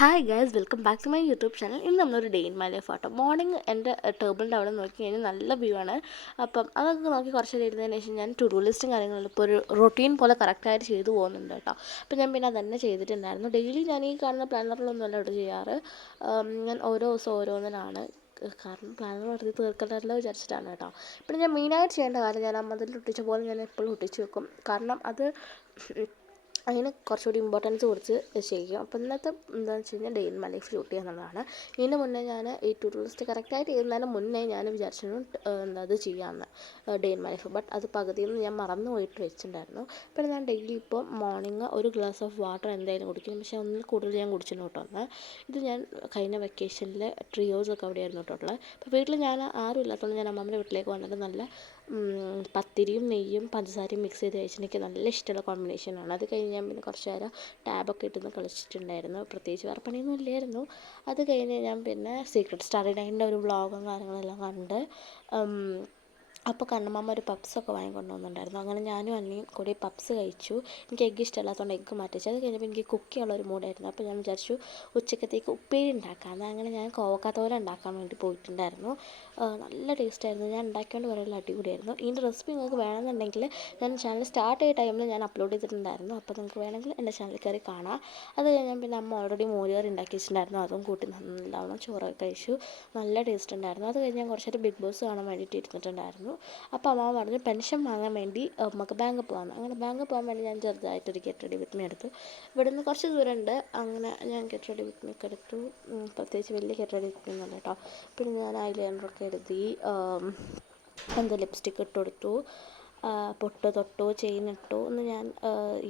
Hi guys, welcome back to my YouTube channel. ഇന്ന് നമ്മളൊരു day in my life ആട്ടോ. Morning എൻ്റെ ടേബിളിൻ്റെ അവിടെ നോക്കി കഴിഞ്ഞാൽ നല്ല വ്യൂ ആണ്. അപ്പം അതൊക്കെ നോക്കി കുറച്ച് നേരം ഇരുന്നതിന് ശേഷം ഞാൻ ടു ഡു ലിസ്റ്റും കാര്യങ്ങളും ഇപ്പോൾ ഒരു റൊട്ടീൻ പോലെ കറക്റ്റായിട്ട് ചെയ്തു പോകുന്നുണ്ട് കേട്ടോ. അപ്പം ഞാൻ പിന്നെ അതന്നെ ചെയ്തിട്ടുണ്ടായിരുന്നു. ഡെയിലി ഞാൻ ഈ കാണുന്ന പ്ലാനറിലൊന്നുമല്ല ഇവിടെ ചെയ്യാറ്. ഞാൻ ഓരോ ദിവസം ഓരോന്നിനാണ്, കാരണം പ്ലാനർ നടത്തി തീർക്കണ്ടല്ലോ വിചാരിച്ചിട്ടാണ് കേട്ടോ. പിന്നെ ഞാൻ മെയിനായിട്ട് ചെയ്യേണ്ട കാര്യം, ഞാൻ അമ്മതിൽ ഒട്ടിച്ച പോലെ ഞാൻ എപ്പോഴും ഒട്ടിച്ച് വെക്കും. കാരണം അത് അതിന് കുറച്ചുകൂടി ഇമ്പോർട്ടൻസ് കൊടുത്ത് ചെയ്യും. അപ്പോൾ ഇന്നത്തെ എന്താണെന്ന് വെച്ച് കഴിഞ്ഞാൽ day in my life shoot ചെയ്യുക എന്നുള്ളതാണ്. ഇതിന് മുന്നേ ഞാൻ ഈ ടു ഡു ലിസ്റ്റ് കറക്റ്റായിട്ട് ചെയ്യുന്നതിന് മുന്നേ ഞാൻ വിചാരിച്ചിരുന്നു അത് ചെയ്യാമെന്ന്, day in my life. But അത് പകുതിയിൽ നിന്ന് ഞാൻ മറന്നു പോയിട്ട് വെച്ചിട്ടുണ്ടായിരുന്നു. പിന്നെ ഞാൻ ഡെയിലി ഇപ്പോൾ മോർണിംഗ് ഒരു ഗ്ലാസ് ഓഫ് വാട്ടർ എന്തായാലും കുടിക്കും. പക്ഷേ ഒന്നിൽ കൂടുതൽ ഞാൻ കുടിച്ചിരുന്നു കേട്ടോ അന്ന്. ഇത് ഞാൻ കഴിഞ്ഞ വെക്കേഷനിൽ ട്രിയോസൊക്കെ അവിടെയായിരുന്നു കേട്ടോ ഉള്ളത്. അപ്പോൾ വീട്ടിൽ ഞാൻ ആരും ഇല്ലാത്തതുകൊണ്ട് ഞാൻ അമ്മമ്മയുടെ വീട്ടിലേക്ക് വന്നിട്ട് നല്ല പത്തിരിയും നെയ്യും പഞ്ചസാരയും മിക്സ് ചെയ്ത് കഴിച്ചിട്ട് എനിക്ക് നല്ല ഇഷ്ടമുള്ള കോമ്പിനേഷനാണ്. അത് കഴിഞ്ഞ് ഞാൻ പിന്നെ കുറച്ച് നേരം ടാബൊക്കെ ഇട്ടുന്ന് കളിച്ചിട്ടുണ്ടായിരുന്നു. പ്രത്യേകിച്ച് വേറെ പണിയൊന്നും ഇല്ലായിരുന്നു. അത് കഴിഞ്ഞ് ഞാൻ പിന്നെ സീക്രട്ട് സ്റ്റാറി നൈൻ്റെ ഒരു വ്ളോഗും കാര്യങ്ങളെല്ലാം കണ്ട് അപ്പോൾ കണ്ണമ്മ ഒരു പപ്സൊക്കെ വാങ്ങിക്കൊണ്ട് വന്നിട്ടുണ്ടായിരുന്നു. അങ്ങനെ ഞാനും അനിയും കൂടി പപ്സ് കഴിച്ചു. എനിക്ക് എഗ്ഗ് ഇഷ്ടമല്ലാത്തതുകൊണ്ട് എഗ്ഗ് മാറ്റിച്ചു. അത് കഴിഞ്ഞപ്പോൾ എനിക്ക് കുക്ക് ചെയ്യാനുള്ളൊരു മൂഡായിരുന്നു. അപ്പോൾ ഞാൻ വിചാരിച്ചു ഉച്ചക്കത്തേക്ക് ഉപ്പേരി ഉണ്ടാക്കാമെന്ന്. അങ്ങനെ ഞാൻ കോവക്കാത്തോര ഉണ്ടാക്കാൻ വേണ്ടി പോയിട്ടുണ്ടായിരുന്നു. നല്ല ടേസ്റ്റായിരുന്നു. ഞാൻ ഉണ്ടാക്കിയോണ്ട് പറയുന്നത് അടിപൊളിയായിരുന്നു. ഇതിൻ്റെ റെസിപ്പി നിങ്ങൾക്ക് വേണമെന്നുണ്ടെങ്കിൽ ഞാൻ ചാനൽ സ്റ്റാർട്ട് ചെയ്ത ടൈമിൽ ഞാൻ അപ്ലോഡ് ചെയ്തിട്ടുണ്ടായിരുന്നു. അപ്പോൾ നിങ്ങൾക്ക് വേണമെങ്കിൽ എൻ്റെ ചാനലിൽ കയറി കാണാം. അത് കഴിഞ്ഞാൽ പിന്നെ അമ്മ ഓൾറെഡി മോരുകറി ഉണ്ടാക്കി വെച്ചിട്ടുണ്ടായിരുന്നു. അതും കൂട്ടി നല്ലവണ്ണം ചോറൊക്കെ കഴിച്ചു. നല്ല ടേസ്റ്റ് ഉണ്ടായിരുന്നു. അത് കഴിഞ്ഞ് ഞാൻ കുറച്ചൊരു ബിഗ് ബോസ് കാണാൻ വേണ്ടിയിട്ട് ഇരുന്നിട്ടുണ്ടായിരുന്നു. അപ്പോൾ അമ്മ പറഞ്ഞു പെൻഷൻ വാങ്ങാൻ വേണ്ടി നമുക്ക് ബാങ്കിൽ പോകാമെന്ന്. അങ്ങനെ ബാങ്കിൽ പോകാൻ വേണ്ടി ഞാൻ ചെറുതായിട്ടൊരു ഗെറ്റ് റെഡി വിത്ത് മീ എടുത്തു. ഇവിടെ നിന്ന് കുറച്ച് ദൂരമുണ്ട്. അങ്ങനെ ഞാൻ ഗെറ്റ് റെഡി വിത്ത് മീ ഒക്കെ എടുത്തു. പ്രത്യേകിച്ച് വലിയ ഗെറ്റ് റെഡി വിത്ത് മീ ഒന്നുമല്ല കേട്ടോ. പിന്നെ ഞാൻ ഐലൈനറൊക്കെ എഴുതി, ലിപ്സ്റ്റിക്ക് ഇട്ട് കൊടുത്തു, പൊട്ട് തൊട്ടു, ചെയിൻ ഇട്ടു. ഒന്ന് ഞാൻ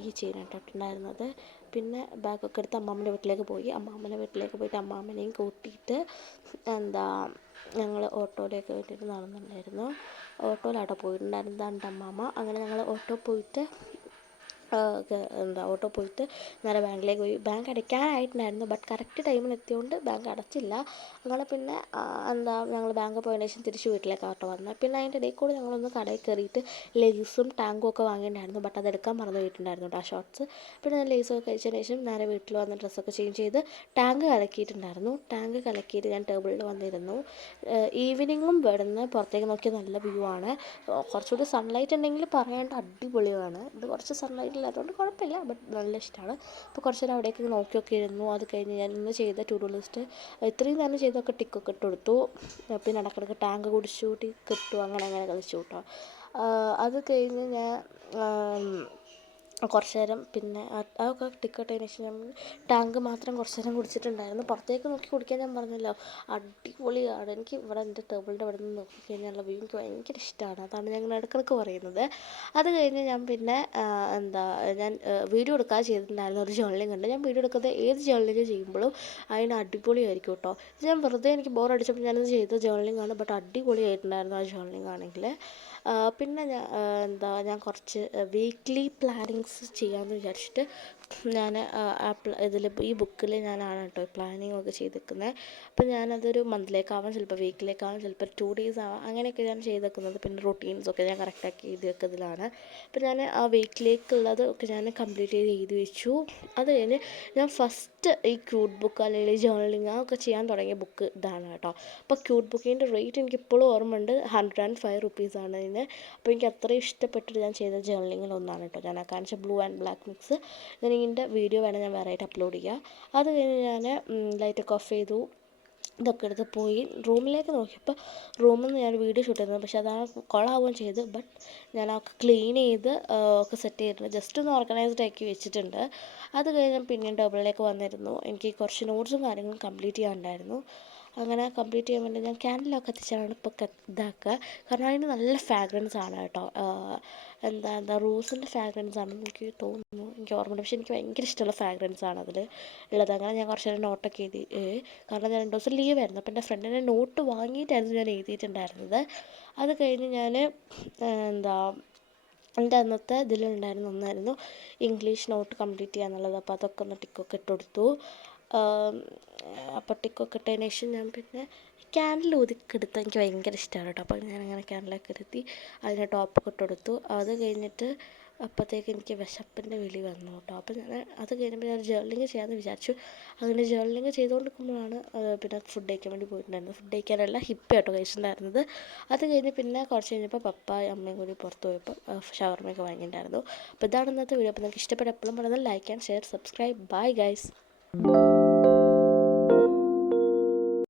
ഈ ചെയിൻ ഇട്ടിട്ടുണ്ടായിരുന്നത്. പിന്നെ ബാഗൊക്കെ എടുത്ത് അമ്മാമ്മൻ്റെ വീട്ടിലേക്ക് പോയി. അമ്മാമ്മൻ്റെ വീട്ടിലേക്ക് പോയിട്ട് അമ്മാമ്മനെയും കൂട്ടിയിട്ട് ഞങ്ങൾ ഓട്ടോയിലേക്ക് വേണ്ടിയിട്ട് നടന്നിട്ടുണ്ടായിരുന്നു. ഓട്ടോയിലാട്ടോ പോയിട്ടുണ്ടായിരുന്നത് അമ്മാമ്മ. അങ്ങനെ ഞങ്ങൾ ഓട്ടോ പോയിട്ട് നേരെ ബാങ്കിലേക്ക് പോയി. ബാങ്ക് അടയ്ക്കാനായിട്ടുണ്ടായിരുന്നു. ബട്ട് കറക്റ്റ് ടൈമിന് എത്തിയതുകൊണ്ട് ബാങ്ക് അടച്ചില്ല. അങ്ങനെ പിന്നെ ഞങ്ങൾ ബാങ്ക് പോയതിന് ശേഷം തിരിച്ച് വീട്ടിലേക്കാട്ടോ വന്നത്. പിന്നെ അതിൻ്റെ ഇടയിൽ കൂടെ ഞങ്ങളൊന്ന് കടയിൽ കയറിയിട്ട് ലേസും ടാങ്കും ഒക്കെ വാങ്ങിയിട്ടുണ്ടായിരുന്നു. ബട്ട് അതെടുക്കാൻ മറന്നു പോയിട്ടുണ്ടായിരുന്നു കേട്ടോ, ഷോർട്ട്സ്. പിന്നെ ഞാൻ ലേസൊക്കെ കഴിച്ചതിന് ശേഷം നേരെ വീട്ടിൽ വന്ന് ഡ്രസ്സൊക്കെ ചേഞ്ച് ചെയ്ത് ടാങ്ക് കലക്കിയിട്ടുണ്ടായിരുന്നു. ടാങ്ക് കലക്കിയിട്ട് ഞാൻ ടേബിളിൽ വന്നിരുന്നു. ഈവനിങ്ങും ഇവിടുന്ന് പുറത്തേക്ക് നോക്കിയാൽ നല്ല വ്യൂ ആണ്. കുറച്ചുകൂടി സൺലൈറ്റ് ഉണ്ടെങ്കിൽ പറയാണ്ട് അടിപൊളിയാണ്. ഇത് കുറച്ച് സൺലൈറ്റ് ഇല്ലാത്തതുകൊണ്ട് കുഴപ്പമില്ല, ബട്ട് നല്ല ഇഷ്ടമാണ്. അപ്പോൾ കുറച്ച് നേരം അവിടേക്ക് നോക്കിയൊക്കെ ഇരുന്നു. അത് കഴിഞ്ഞ് ഞാൻ ഇന്ന് ചെയ്ത ടു ഡു ലിസ്റ്റ് ഇത്രയും നേരം ചെയ്തൊക്കെ ടിക്കൊക്കെ ഇട്ട് കൊടുത്തു. പിന്നെ ഇടയ്ക്കിടയ്ക്ക് ടാങ്ക് കുടിച്ചു, ടിക്ക് ഇട്ടു, അങ്ങനെ കളിച്ചു കേട്ടോ. അത് കഴിഞ്ഞ് ഞാൻ കുറച്ച് നേരം പിന്നെ അതൊക്കെ ടിക്കറ്റിന് ശേഷം ഞാൻ ടാങ്ക് മാത്രം കുറച്ച് നേരം കുടിച്ചിട്ടുണ്ടായിരുന്നു. പുറത്തേക്ക് നോക്കി കുടിക്കാൻ ഞാൻ പറഞ്ഞല്ലോ അടിപൊളിയാണ്. എനിക്ക് ഇവിടെ എൻ്റെ ടേബിളിൻ്റെ അവിടെ നിന്ന് നോക്കി കഴിഞ്ഞാലുള്ള വ്യൂ എനിക്ക് ഭയങ്കര ഇഷ്ടമാണ്. അതാണ് ഞങ്ങൾ ഇടയ്ക്കിടയ്ക്ക് പറയുന്നത്. അത് കഴിഞ്ഞ് ഞാൻ പിന്നെ ഞാൻ വീഡിയോ എടുക്കാൻ ചെയ്തിട്ടുണ്ടായിരുന്നു. ഒരു ജേർണലിംഗ് ഉണ്ട്. ഞാൻ വീഡിയോ എടുക്കുന്നത് ഏത് ജേർണലിംഗ് ചെയ്യുമ്പോഴും അതിന് അടിപൊളിയായിരിക്കും കേട്ടോ. ഇത് ഞാൻ വെറുതെ എനിക്ക് ബോർ അടിച്ചപ്പോൾ ഞാനത് ചെയ്ത ജേർണലിംഗ് ആണ്. ബട്ട് അടിപൊളിയായിട്ടുണ്ടായിരുന്നു ആ ജേർണലിംഗ് ആണെങ്കിൽ. പിന്നെ ഞാൻ കുറച്ച് വീക്ക്ലി പ്ലാനിങ്സ് ചെയ്യാമെന്ന് വിചാരിച്ചിട്ട് ഞാൻ ഈ ബുക്കിൽ ഞാനാണ് കേട്ടോ പ്ലാനിങ് ഒക്കെ ചെയ്തേക്കുന്നത്. അപ്പോൾ ഞാനതൊരു മന്തിലേക്കാവാം, ചിലപ്പോൾ വീക്കിലേക്കാവാം, ചിലപ്പോൾ 2 days ആവാം, അങ്ങനെയൊക്കെ ഞാൻ ചെയ്തേക്കുന്നത്. പിന്നെ റൊട്ടീൻസൊക്കെ ഞാൻ കറക്റ്റാക്കി എഴുതി വെക്കുന്നതിലാണ്. അപ്പോൾ ഞാൻ ആ വീക്കിലേക്കുള്ളത് ഒക്കെ ഞാൻ കംപ്ലീറ്റ് ചെയ്ത് എഴുതി വെച്ചു. അത് കഴിഞ്ഞ് ഞാൻ ഫസ്റ്റ് ഈ ക്യൂട്ട് ബുക്ക് അല്ലെങ്കിൽ ജേർണലിങ് ഒക്കെ ചെയ്യാൻ തുടങ്ങിയ ബുക്ക് ഇതാണ് കേട്ടോ. അപ്പോൾ ക്യൂട്ട് ബുക്കിൻ്റെ റേറ്റ് എനിക്കിപ്പോഴും ഓർമ്മയുണ്ട്. 105 rupees ഇതിന്. അപ്പോൾ എനിക്ക് അത്രയും ഇഷ്ടപ്പെട്ടിട്ട് ഞാൻ ചെയ്ത ജേർണലിങ്ങിലൊന്നാണ് കേട്ടോ. ഞാൻ കാണിച്ച ബ്ലൂ ആൻഡ് ബ്ലാക്ക് മിക്സ്. ഞാൻ ഇതിൻ്റെ വീഡിയോ വേണം ഞാൻ വേറെ ആയിട്ട് അപ്ലോഡ് ചെയ്യുക. അത് കഴിഞ്ഞ് ഞാൻ ലൈറ്റൊക്കെ ഓഫ് ചെയ്തു. ഇതൊക്കെ എടുത്ത് പോയി റൂമിലേക്ക് നോക്കിയപ്പോൾ റൂമിൽ നിന്ന് ഞാൻ വീഡിയോ ഷൂട്ട് ചെയ്തത്. പക്ഷേ അതാണ് കൊളാവുകയും ചെയ്ത്. ബട്ട് ഞാൻ ഒക്കെ ക്ലീൻ ചെയ്ത് ഒക്കെ സെറ്റ് ചെയ്തിട്ടുണ്ട്. ജസ്റ്റ് ഒന്ന് ഓർഗനൈസ്ഡ് ആക്കി വെച്ചിട്ടുണ്ട്. അത് കഴിഞ്ഞ് പിന്നെയും ടേബിളിലേക്ക് വന്നിരുന്നു. എനിക്ക് കുറച്ച് നോട്ട്സും കാര്യങ്ങളും കംപ്ലീറ്റ് ചെയ്യാനുണ്ടായിരുന്നു. അങ്ങനെ കംപ്ലീറ്റ് ചെയ്യാൻ വേണ്ടി ഞാൻ ക്യാൻഡിലൊക്കെ കത്തിച്ചാണ് ഇപ്പോൾ ഇതാക്കുക. കാരണം അതിന് നല്ല ഫ്രാഗ്രൻസ് ആണ് കേട്ടോ. എന്താ റോസിൻ്റെ ഫ്രാഗ്രൻസ് ആണെന്ന് എനിക്ക് തോന്നുന്നു, എനിക്ക് ഓർമ്മയുണ്ട്. പക്ഷേ എനിക്ക് ഭയങ്കര ഇഷ്ടമുള്ള ഫ്രാഗ്രൻസ് ആണ് അതിൽ ഉള്ളത്. അങ്ങനെ ഞാൻ കുറച്ച് നേരം നോട്ടൊക്കെ എഴുതി. കാരണം ഞാൻ 2 ദിവസം ലീവായിരുന്നു. അപ്പോൾ എൻ്റെ ഫ്രണ്ടിൻ്റെ നോട്ട് വാങ്ങിയിട്ടായിരുന്നു ഞാൻ എഴുതിയിട്ടുണ്ടായിരുന്നത്. അത് കഴിഞ്ഞ് ഞാൻ എന്താ എൻ്റെ അന്നത്തെ ഇതിലുണ്ടായിരുന്ന ഒന്നായിരുന്നു ഇംഗ്ലീഷ് നോട്ട് കംപ്ലീറ്റ് ചെയ്യുക എന്നുള്ളത്. അപ്പോൾ അതൊക്കെ ഒന്ന് ടിക്കൊക്കെ ഇട്ട് കൊടുത്തു. അപ്പോൾ ടിക്കൊക്കെ ഇട്ടതിന് ശേഷം ഞാൻ പിന്നെ ക്യാൻഡിൽ ഊതിക്കെടുത്താൽ എനിക്ക് ഭയങ്കര ഇഷ്ടമാണ് കേട്ടോ. അപ്പോൾ ഞാനങ്ങനെ ക്യാൻഡിലൊക്കെ എടുത്തി അതിന് ടോപ്പൊക്കെ ഇട്ട് കൊടുത്തു. അത് കഴിഞ്ഞിട്ട് അപ്പോഴത്തേക്ക് എനിക്ക് വിശപ്പിൻ്റെ വിളി വന്നു കേട്ടോ. അപ്പോൾ ഞാൻ അത് കഴിഞ്ഞപ്പോൾ ഞാൻ ജേർണലിങ് ചെയ്യാമെന്ന് വിചാരിച്ചു. അങ്ങനെ ജേർണലിങ് ചെയ്തുകൊണ്ടിരിക്കുമ്പോഴാണ് പിന്നെ ഫുഡ് കഴിക്കാൻ വേണ്ടി പോയിട്ടുണ്ടായിരുന്നത്. ഫുഡ് കഴിക്കാനല്ല ഹിപ്പി ആട്ടോ കഴിച്ചിട്ടുണ്ടായിരുന്നത്. അത് കഴിഞ്ഞ് പിന്നെ കുറച്ച് കഴിഞ്ഞപ്പോൾ പപ്പായും അമ്മയും കൂടി പുറത്ത് പോയപ്പോൾ ഷവർമയൊക്കെ വാങ്ങിയിട്ടുണ്ടായിരുന്നു. അപ്പോൾ ഇതാണ് ഇന്നത്തെ വീഡിയോ. അപ്പോൾ നിങ്ങൾക്ക് ഇഷ്ടപ്പെട്ട എപ്പോഴും പറയുന്നത് like and share subscribe. Bye guys.